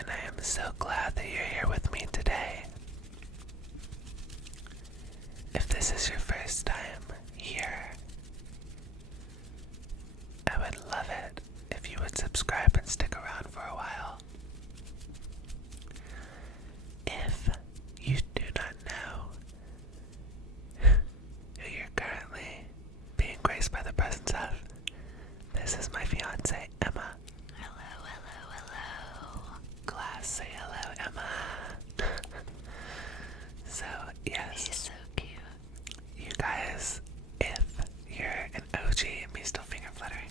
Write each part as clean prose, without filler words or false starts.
and I am so glad that you're here with me today. If this is your first time here, I would love it if you would subscribe and stick around for a while. If you do not know who you're currently being graced by the presence of, this is my fiancé, Emma. Hello, hello, hello. Class, say hello, Emma. So, yes. He's so cute. You guys, if you're an OG, me still finger fluttering,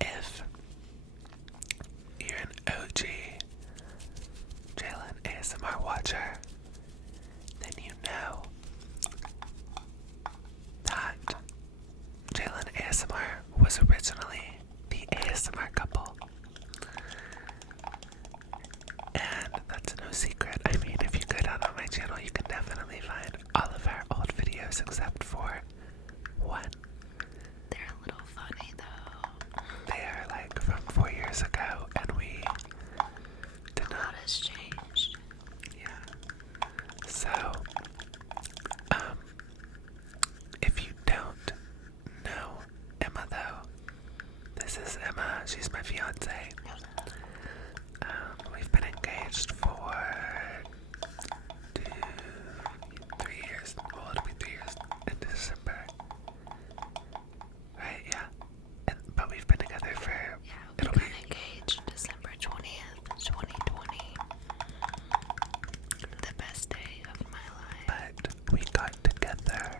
if you're an OG Jalen ASMR watcher, then you know that Jalen ASMR was originally the ASMR couple. And that's no secret. I mean, if you go down on my channel, you can definitely find all of our old videos except for one. They're a little funny though. They are like from 4 years ago, and we did A lot not. has changed. Yeah. So, if you don't know Emma though, this is Emma. She's my fiance. We've been engaged for 3 years. Well, it'll be 3 years in December. Right? Yeah. But we've been together for. Yeah, we got engaged December 20th, 2020. The best day of my life. But we got together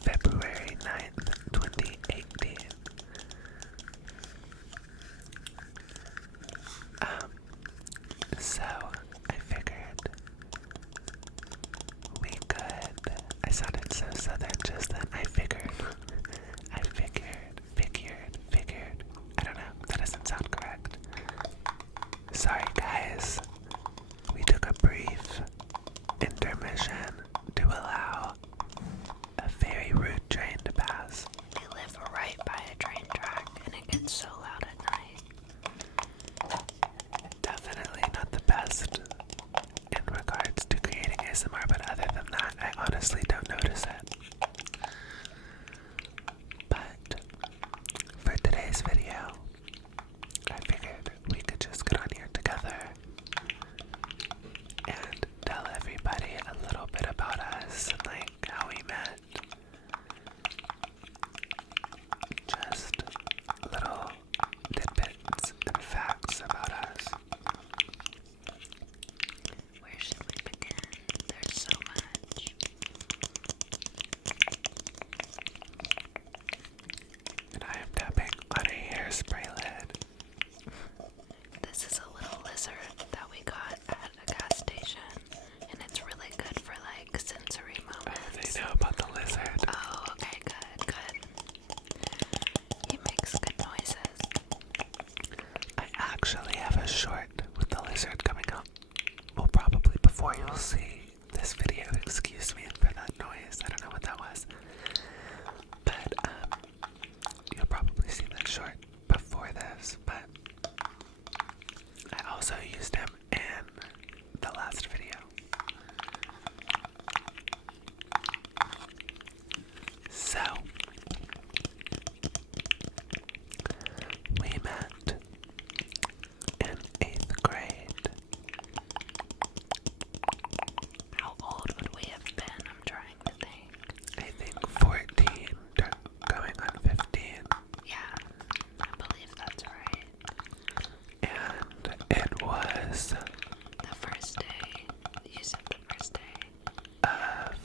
February 9th, 2018. So I figured we could. I sounded so southern just then. I figured. I don't know. That doesn't sound correct. Sorry, guys. We took a brief intermission to allow a very rude train to pass. We live right by a train track and it gets so loud at night. Definitely not the best in regards to creating ASMR, but other than that, I honestly don't notice it. But for today's video, I figured we could just get on here together and tell everybody a little bit about us and like how we met. Just little tidbits and facts about us. Where should we begin? There's so much. And I am tapping on a hairspray lid. This is a little lizard that we got at a gas station, and it's really good for like sensory moments. They know about the lizard. Oh, okay, good. He makes good noises. I actually have a short with the lizard coming up. Well, probably before you'll see this video. Excuse me for that noise. I don't know what that was. But, you'll probably see that short before this. But I also used him in the last video. So, we met in 8th grade. How old would we have been? I'm trying to think. I think 14 going on 15. Yeah, I believe that's right. And it was The first day. You said the first day. of,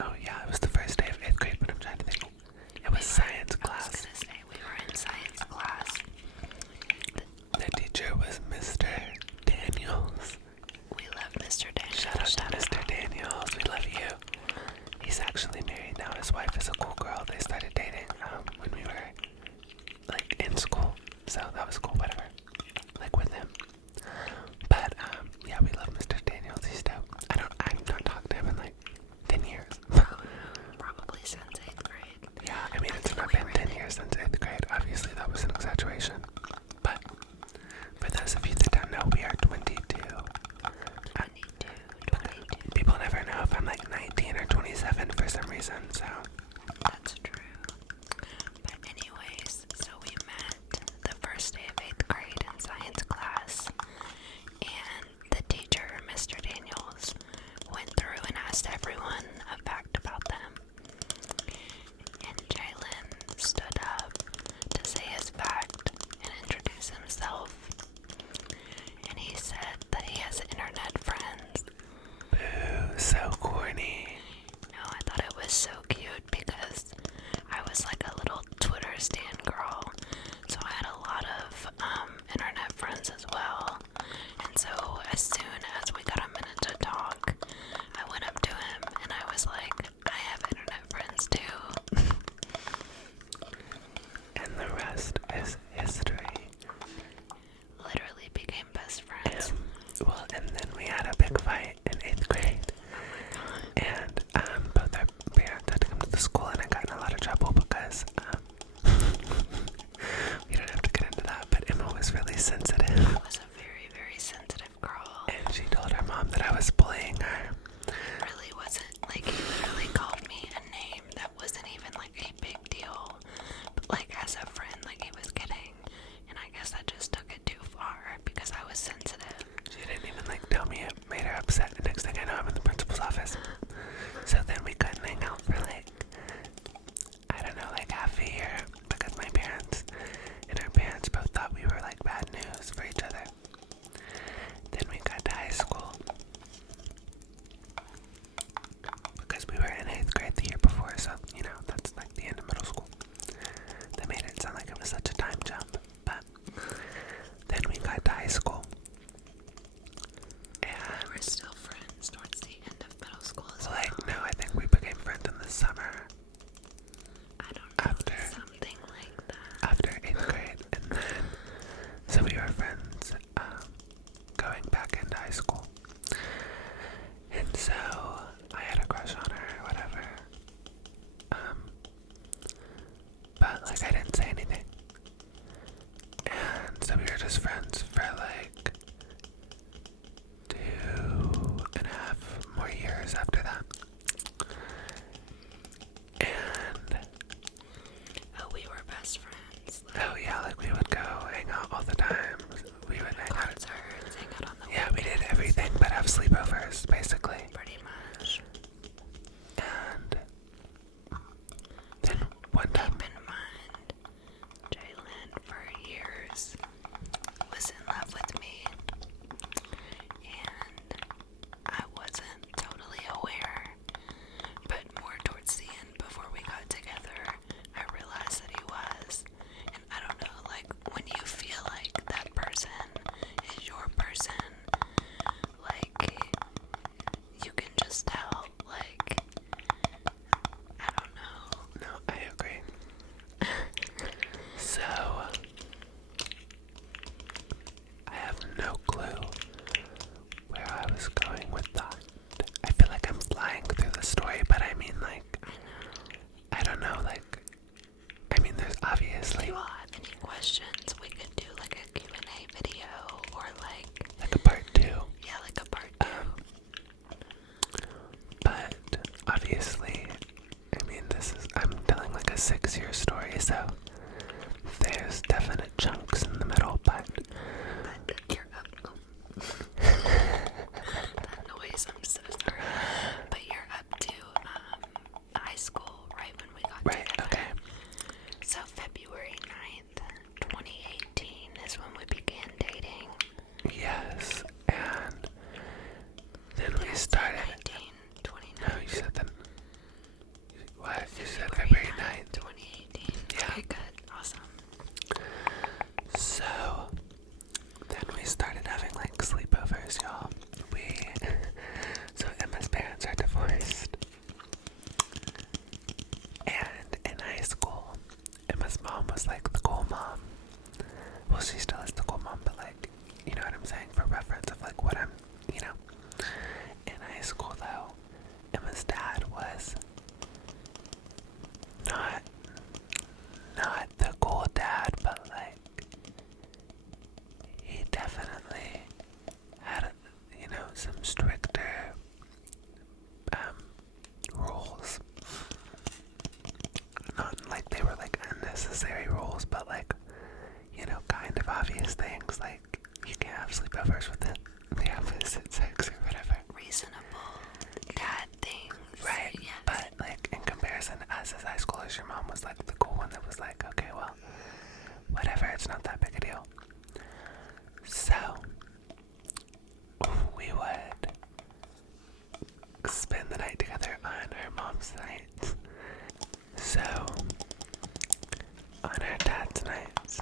oh yeah, it was the first day of 8th grade, but I'm trying to think. It was science I was class. gonna say we were in science class. The teacher was Mr. Daniels. We love Mr. Daniels. Shout out to Mr. Daniels, we love you. He's actually married now. His wife is a cool girl. They started dating when we were like in school, so that was cool. Whatever, like with him. But yeah, we love Mr. Daniels. He's dope. I've not talked to him in like 10 years. Probably since 8th grade. Yeah, I mean it's not been 10 years since 8th grade. Obviously that was an exaggeration. is history. Literally became best friends. And then we had a big fight in 8th grade. And both our parents had to come to the school, and I got in a lot of trouble because we don't have to get into that, but Emma was really sensitive. I was a very, very sensitive girl. And she told her mom that I was bullying her. Really wasn't, like, he literally called me a name that wasn't even like a big deal. But like as a friend, like he was kidding. And I guess I just took it too far because I was sensitive. She didn't even like tell me it made her upset. The next thing I know, I'm in the principal's office. So then we couldn't hang out for like, I don't know, like half a year because my parents and her parents both thought we were like bad news for each other. Then we got to high school because we were in 8th grade the year before, so you know, that's like the end of middle school. They made it sound like it was such a time jump, but then we got to high school. We were still friends towards the end of middle school as well. No, I think we became friends in the summer. I don't know, something like that. After 8th grade, and then, so we were friends, going back into high school. And so, I had a crush on her, or whatever. But, like, I didn't say anything. And so we were just friends for, like, 2.5 more years after that. And Oh, we were best friends. oh yeah, like we would go hang out all the time. We would hang out. Concerts, hang out on the Yeah, we did everything but have sleepovers, basically. pretty much. And then one time, Keep in mind, Jalen for years was in love with me, and I wasn't totally aware. But more towards the end, before we got together, I realized that he was. And I don't know, like when you feel like that person is your person, like you can just tell. Like I don't know. no, I agree. So, I have no clue where I was going with that. I feel like I'm flying through the story, but I mean, like, I don't know, like, I mean, there's obviously If you all have any questions, we could do like a Q&A video or like a part 2. yeah, like a part 2. But obviously, I mean, I'm telling like a 6-year story, so there's definite chunks in the middle, but But you're up. That noise, I'm so sorry. But you're up to high school, right when we got right, together. okay. So February 9th, 2018 is when we began dating. Yes, and then we started. 19, 29. No, you said that. What? You said February 9th. 2018. Yeah. Okay, good. Awesome. So, then we started having like sleepovers, y'all. So Emma's parents are divorced. And in high school, Emma's mom was like the cool mom. Well, she still is the cool mom, but like, you know what I'm saying, for reference of like what I'm, you know. In high school though, Emma's dad was not the cool dad, but like, he definitely had, you know, some stricter rules. Not like they were like unnecessary rules, but like, you know, kind of obvious things, like you can't have sleepovers with the opposite sex or whatever. Reasonable dad things. Right, Yes. but like in comparison to us as high schoolers, your mom was like the cool one that was like, okay, well, whatever, it's not that big a deal. So, we would spend the night together on her mom's nights. So, on her dad's nights,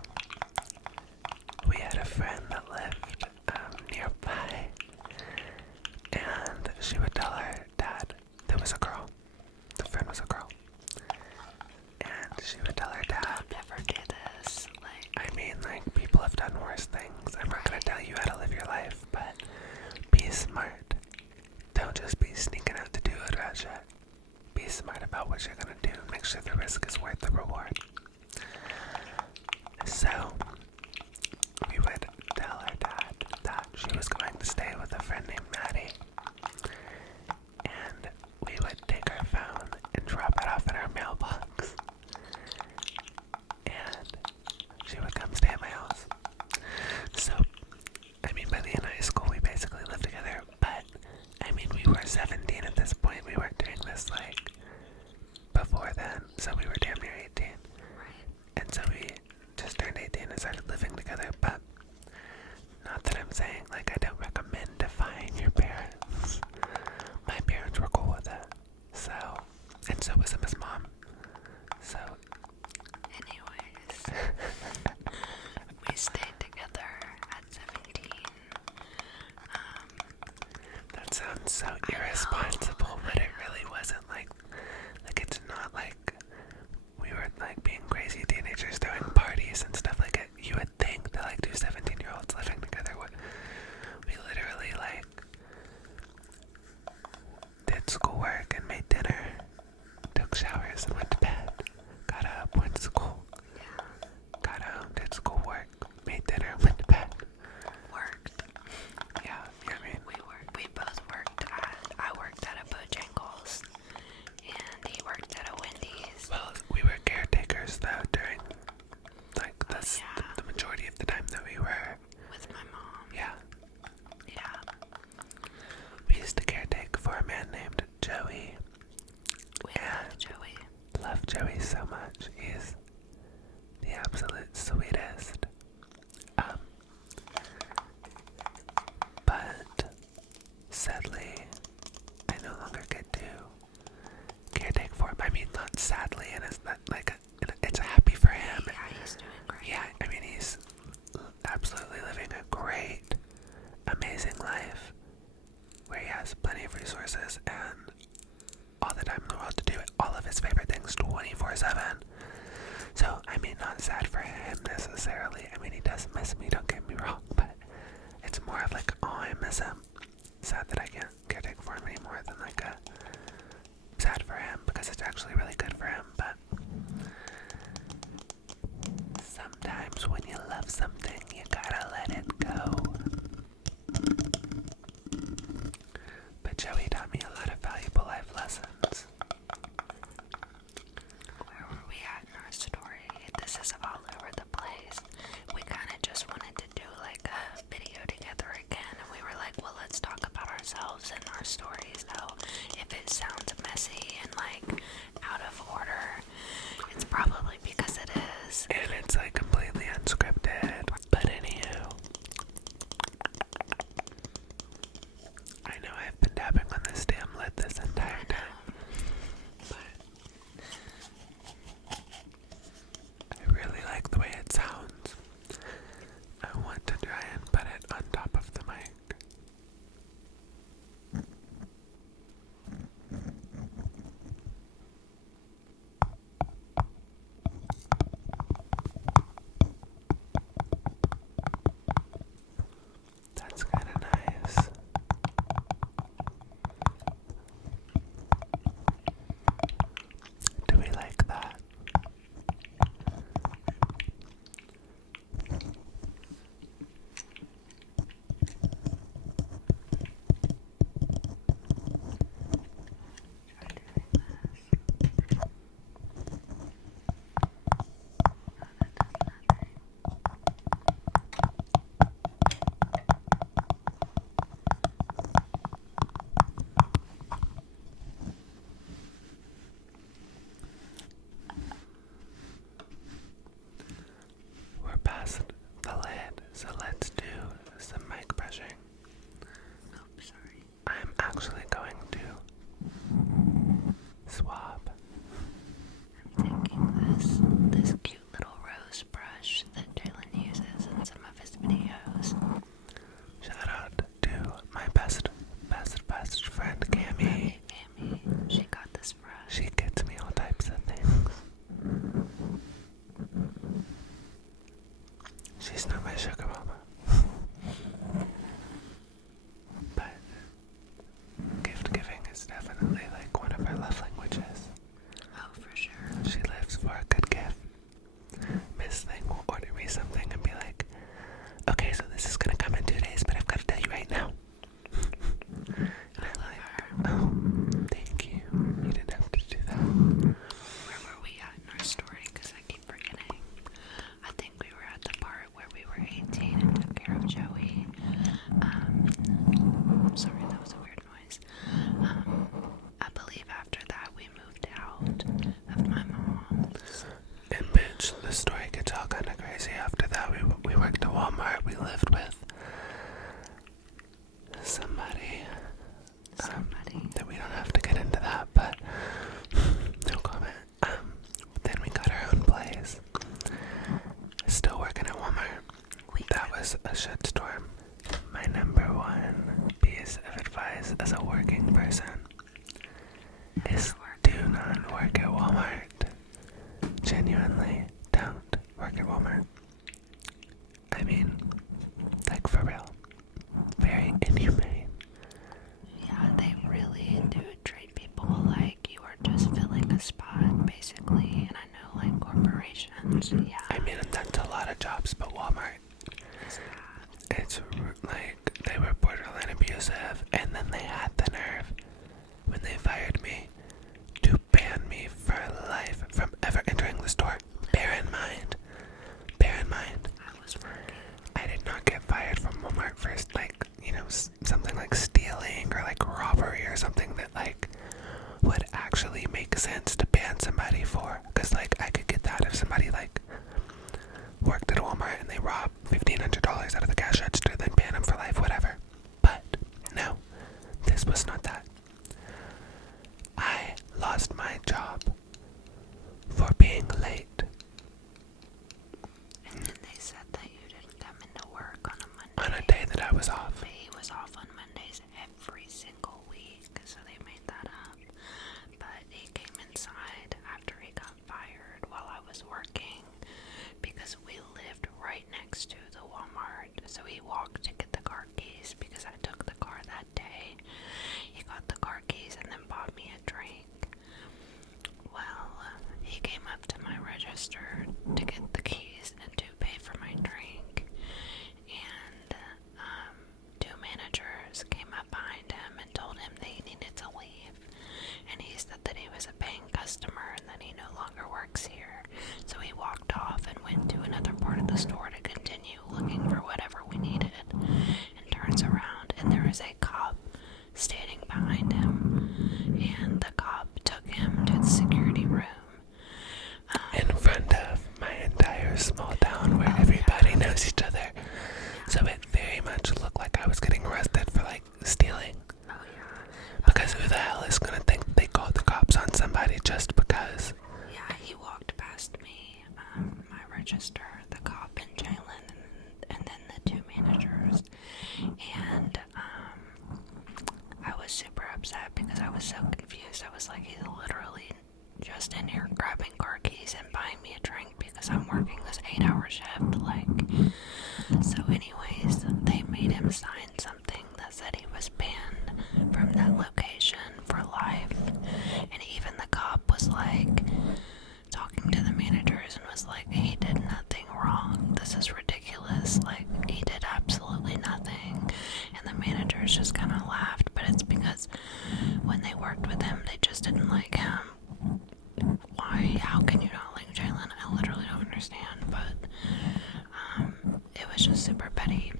we had a friend that lived nearby, and she would tell her dad there was a girl. The friend was a girl. And resources and all the time in the world to do all of his favorite things 24/7. So, I mean, not sad for him necessarily. I mean, he does miss me, don't get me wrong, but it's more of like, oh, I miss him. Sad that I can't caretake for him anymore than like a sad for him, because it's actually really good for him. But sometimes when you love something, you gotta let it go. But Joey taught me a lot of valuable life lessons. Where were we at in our story? This is all over the place. We kind of just wanted to do like a video together again, and we were like, well, let's talk about ourselves and our stories. So if it sounds messy and like out of order, it's probably because it is. And it's like completely unscripted. But anywho, I know I've been tapping on this damn lid this entire time, but I really like the way it sounds. I want to try and put it on top of the mic. That's kind of nice. Do we like that? We're past the lid, so let's do some mic brushing. Oh, sorry. I'm actually going to swab. I'm taking this cute little rose brush that Jalen uses in some of his videos. Shout out to my best friend, Cammy. Amy, she got this brush. She gets me all types of things. She's not my sugar mama. But gift giving is definitely like one of our love languages. Oh, for sure. She lives for a good gift. Miss Thing will order me something and be like, okay, so this is gonna come in 2 days, but I've got to tell you right now. And I'm like, oh, thank you. You didn't have to do that. Where were we at in our story? Because I keep forgetting. I think we were at the part where we were 18 and took care of Joey. Sorry, that was a weird noise. I believe after that we moved out of my mom's. And bitch, the story gets all kind of crazy after that. We worked at Walmart. We lived with somebody. That we don't have to get into that, but no comment. Then we got our own place. Still working at Walmart. That was a shitstorm. My number one piece of advice as a working person is do not work at Walmart. Genuinely, don't work at Walmart. I mean, like for real. Very inhumane. Yeah, they really do treat people like you are just filling a spot, basically. And I know, like, corporations, yeah. I mean, that's a lot of jobs, but Walmart, It's bad. it's like they were borderline abusive, and then they had the nerve when they fired me to ban me for life from ever entering the store. Bear in mind, I was working. I did not get fired from Walmart for like, something like stealing or like robbery or something that like would actually make sense to ban somebody for. Because like I could get that if somebody like worked at Walmart and they robbed $1,500 out of the cash register, then ban them for life, whatever. But no, this is ridiculous. Like, he did absolutely nothing. And the managers just kind of laughed, but it's because when they worked with him, they just didn't like him. Why? How can you not like Jalen? I literally don't understand, but it was just super petty.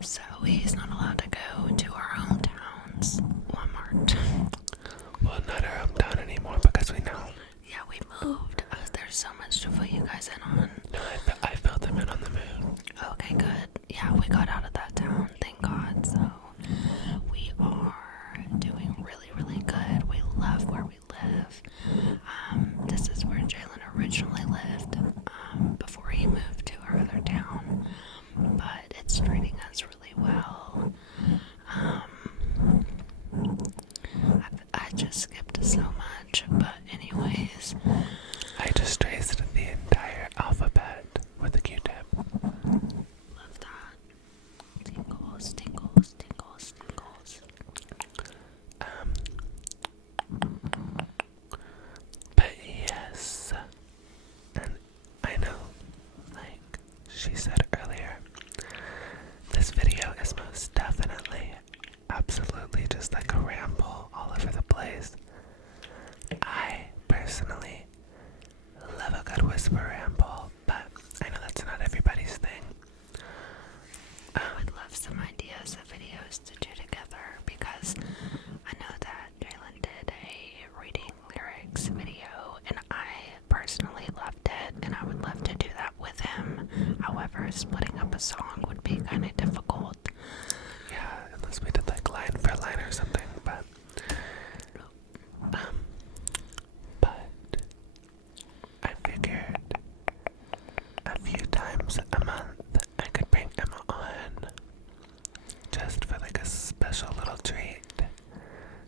So he's not allowed to go to our hometowns Walmart. Well, not our hometown anymore because we know. Yeah, we moved. There's so much to fill you guys in on. No, I filled them in on the move. Okay, good. Yeah, we got out of that town, thank God. So we are doing really, really good. We love where we live. This is where Jalen originally lived before he moved to our other town. But it's treating us really well. I just skipped so much, but anyways. I just traced the entire alphabet with a Q-tip. Love that. Tingles, tingles, tingles, tingles. But yes, and I know, like she said earlier, this video is most definitely, absolutely just like a ramble all over the place. I personally love a good whisper ramble, but I know that's not everybody's thing. I would love some ideas of videos to do together because I know that Jalen did a reading lyrics video and I personally loved it and I would love to do that with him. However, splitting up a song would be kind of difficult. Yeah, unless we did like line for line or something, but I figured a few times a month I could bring Emma on just for like a special little treat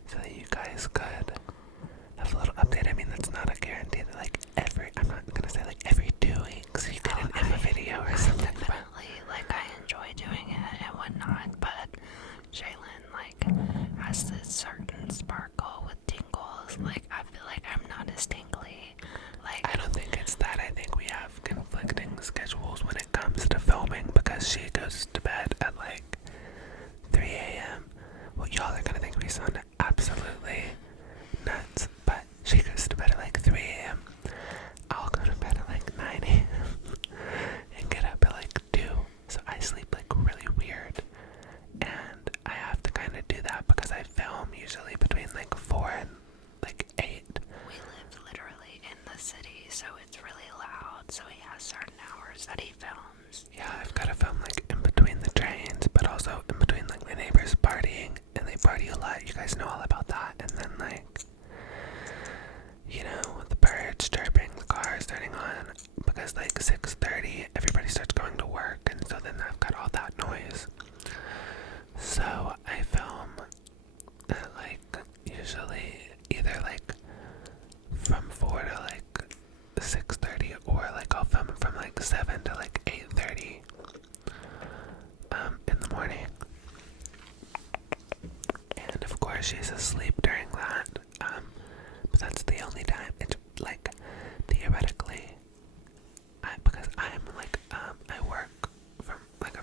so that you guys could have a little update. I mean, that's not a guarantee that like I'm not gonna say like every 2 weeks you get an Emma video or something. Definitely, like I enjoy doing it and whatnot, but Jalen like has this certain sparkle with tingles. Like I feel like I'm not as tingly. Like I don't think it's that. I think we have conflicting schedules when it comes to filming because she goes to bed at like 3 a.m. Well, y'all are gonna think we sound absolutely nuts, but she goes to bed at like 3 a.m. I'll go to bed at like 9 a.m. and get up at like 2. So I sleep like really weird. And I have to kind of do that because I film usually between like 4 and like 8. we live literally in the city, so it's really loud. So he has certain hours that he films. Yeah, I've got to film like in between the trains, but also in between like my neighbors partying, and they party a lot. You guys know all about that. And then like, you know, the birds chirping, the cars turning on, because like 6:30, everybody starts going to work, and so then I've got all that noise. So I film like usually either like from 4 to like 6:30, or like I'll film from like 7 to like 8:30 in the morning. And of course she's asleep during that. But that's the only time. It's like theoretically, because I'm like I work from like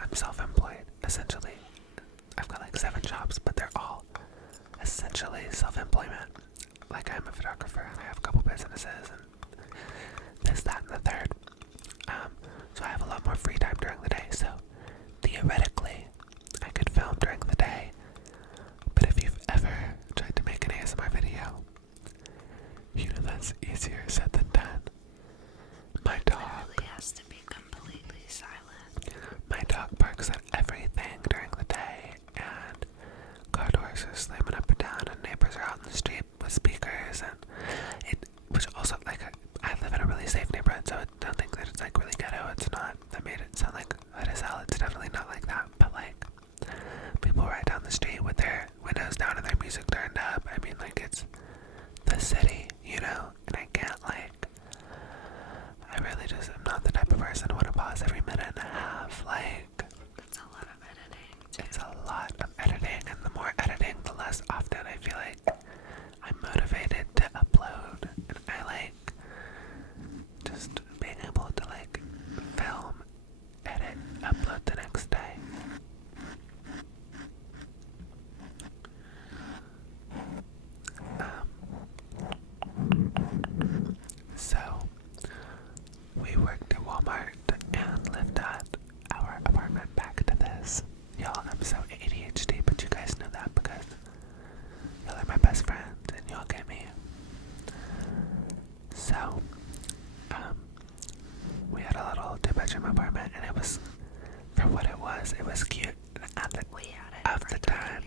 I'm self-employed essentially. I've got like 7 jobs, but they're all essentially self-employment. Like I'm a photographer and I have a couple businesses and this, that, and the third. So I have a lot more free time during the day. So theoretically, I could film during the day. But if you've ever tried to make an ASMR video, you know that's easier said than done. My dog Literally has to be completely silent. My dog barks at everything during the day, and car doors are slamming up and down, and neighbors are out in the street with speakers, and which also, like, I live in a really safe neighborhood, so I don't think that it's, like, really ghetto. It's not. That made it sound like hood as hell. It's definitely not like that, but, like, people ride down the street with their windows down and their music turned up. I mean, like, it's the city, you know, and I can't, like, I really just am not the type of person who want to pause every minute and a half. Like, It's a lot of editing, too. it's a lot of editing, and the more editing, the less often I feel like I'm motivated to upload. And I like just being able to like So, we had a little 2-bedroom apartment, and it was, for what it was cute. At the time,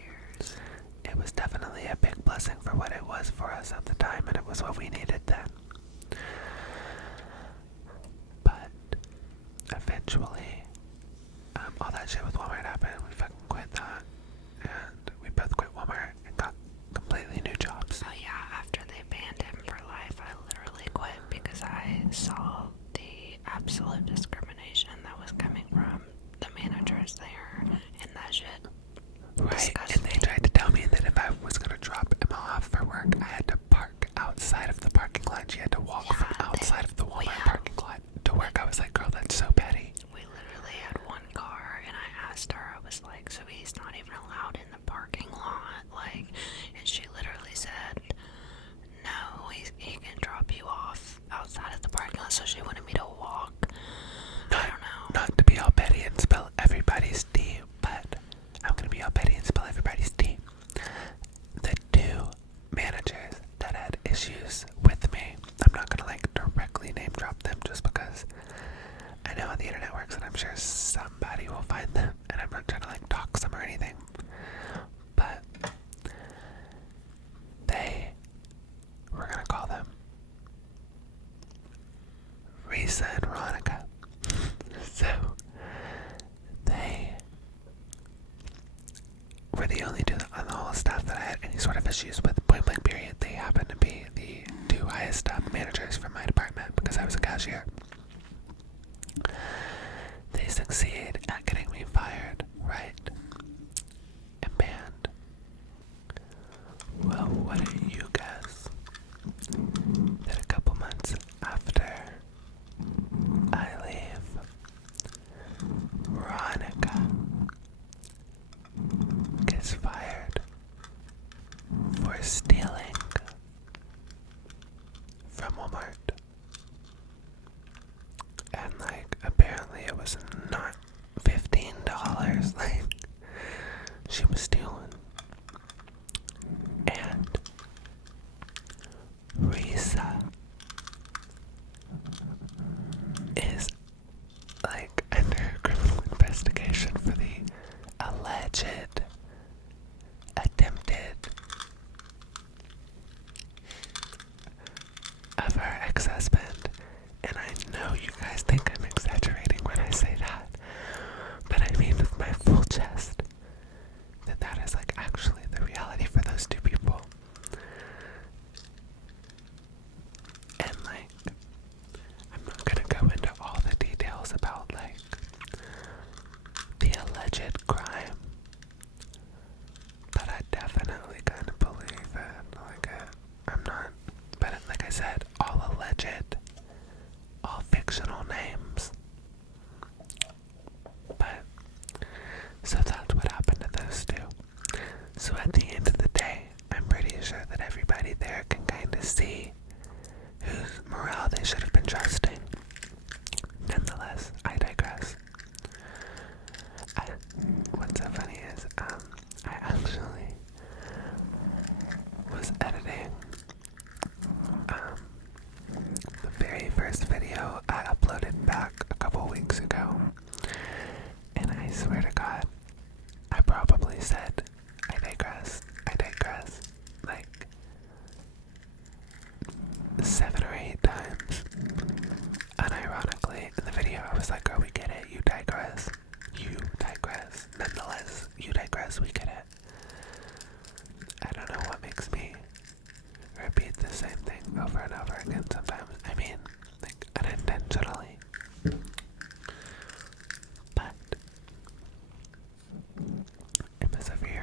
it was definitely a big blessing for what it was for us at the time, and it was what we needed then. But eventually, all that shit with Walmart happened. We fucking quit that, and we both quit Walmart and got completely new jobs. Oh yeah, after they banned him for life, I literally quit because I saw the absolute discrimination that was coming from the managers there, and that shit Right, and they tried to tell me that if I was gonna drop Emma off for work, I had to park outside of the parking lot. She had to walk from outside of the Walmart parking lot to work. I was like, girl, that's so petty. We literally had one car, and I asked her, I was like, so he's not even allowed in the parking lot, like, and she literally said, no, he can drop you off outside of the parking lot, so she wanted me to walk. I don't know. Not to be all petty and spill everybody's tea, but I'm gonna be all petty and spill everybody's tea. The two managers that had issues with me, I'm not gonna like directly name drop them just because I know how the internet works and I'm sure somebody will find them, and I'm not trying to like dox them or anything, but we're gonna call them Risa and Veronica. So they were the only two on the whole staff that I had any sort of issues with, point blank period. They happened to be the two highest staff managers from my department because I was a cashier. They succeed at getting me fired, right? And banned. Well, what do you guess? That a couple months after I leave, Veronica gets fired for stealing from Walmart. And like, apparently it was not $15, like, she was stealing. And Risa is like under criminal investigation for the alleged attempted of her ex-husband. And I know you guys think I'm exaggerating when I say that, but I mean with my full chest that is like actually the reality for those two people. And like, I'm not gonna go into all the details about like the alleged crime, but I definitely kind of believe it. Like, I'm not, but like I said, all alleged, all fictional names. But, so that's what happened to those two. So at the end of the day, I'm pretty sure that everybody there can kind of see whose morale they should have been trusting. Nonetheless, I digress. What's so funny is, I actually was editing the very first video I uploaded back a couple weeks ago, and I swear to God, I probably said, I digress, like 7 or 8 times. Unironically, in the video, I was like, girl, we get it, you digress. Nonetheless, you digress, we get it. I don't know what makes me repeat the same thing over and over again sometimes. I mean, like, unintentionally. But it was a very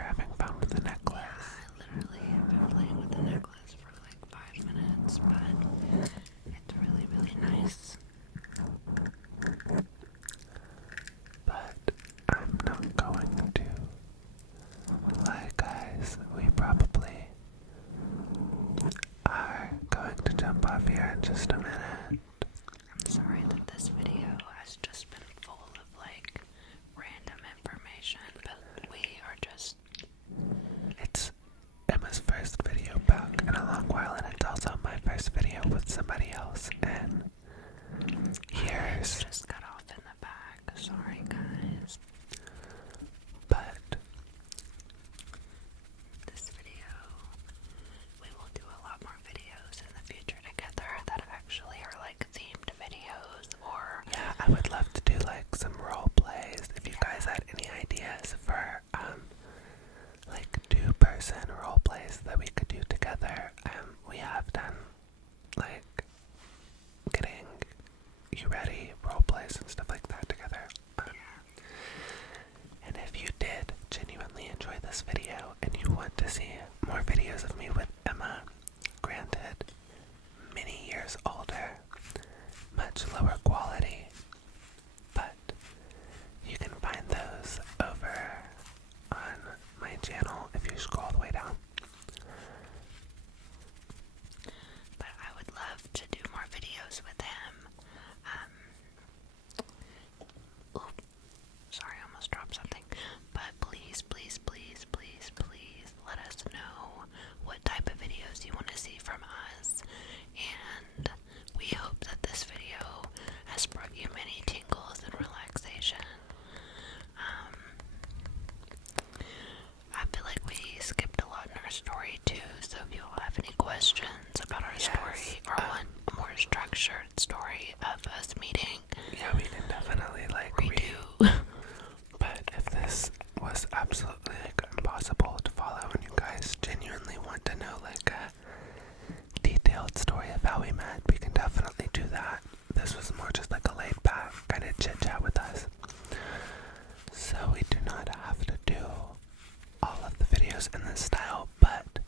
videos in this style, but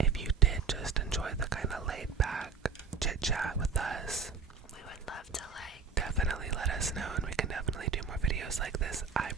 if you did just enjoy the kind of laid back chit chat with us, we would love to definitely let us know, and we can definitely do more videos like this. I